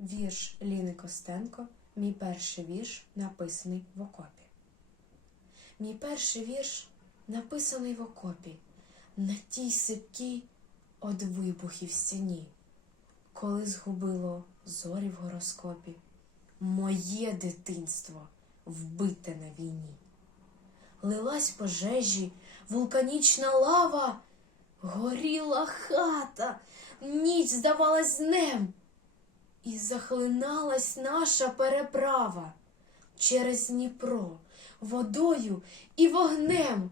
Вірш Ліни Костенко. Мій перший вірш написаний в окопі. Мій перший вірш написаний в окопі на тій сипкій од вибухів стіні, коли згубило зорі в гороскопі. Моє дитинство вбите на війні. Лилась пожежі, вулканічна лава, горіла хата, ніч здавалась днем. І захлиналась наша переправа через Дніпро водою і вогнем.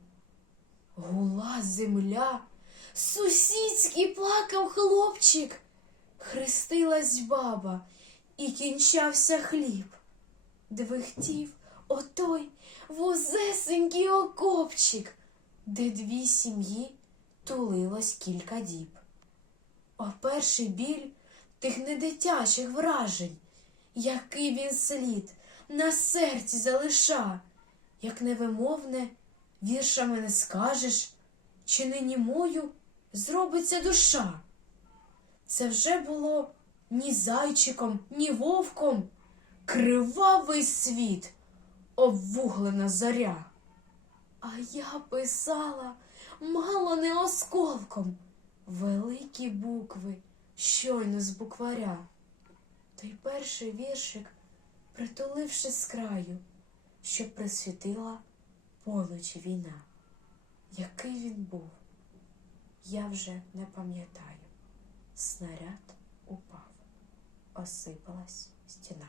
Гула земля, сусідський плакав хлопчик, хрестилась баба, і кінчався хліб. Двихтів отой вузесенький окопчик, де дві сім'ї тулилось кілька діб. О перший біль тих недитячих вражень, який він слід на серці залиша, як невимовне віршами не скажеш, чи нині мою зробиться душа. Це вже було ні зайчиком, ні вовком, кривавий світ, обвуглена зоря. А я писала мало не осколком великі букви щойно з букваря. Той перший віршик, притуливши з краю, щоб присвітила поличі війна. Який він був, я вже не пам'ятаю. Снаряд упав, осипалась стіна.